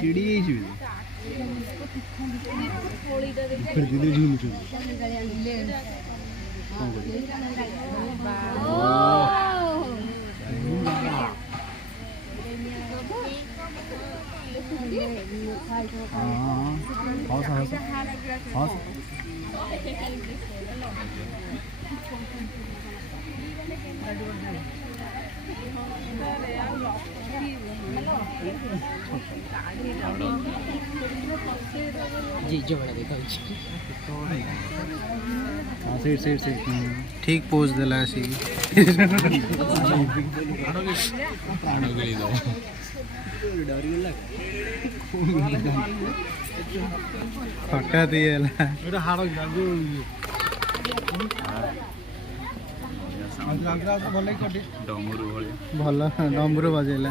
चिड़ी झूम जीजो बड़ा देखा ठीक पोज देला सी फटा दिएला भल डमरू बजेला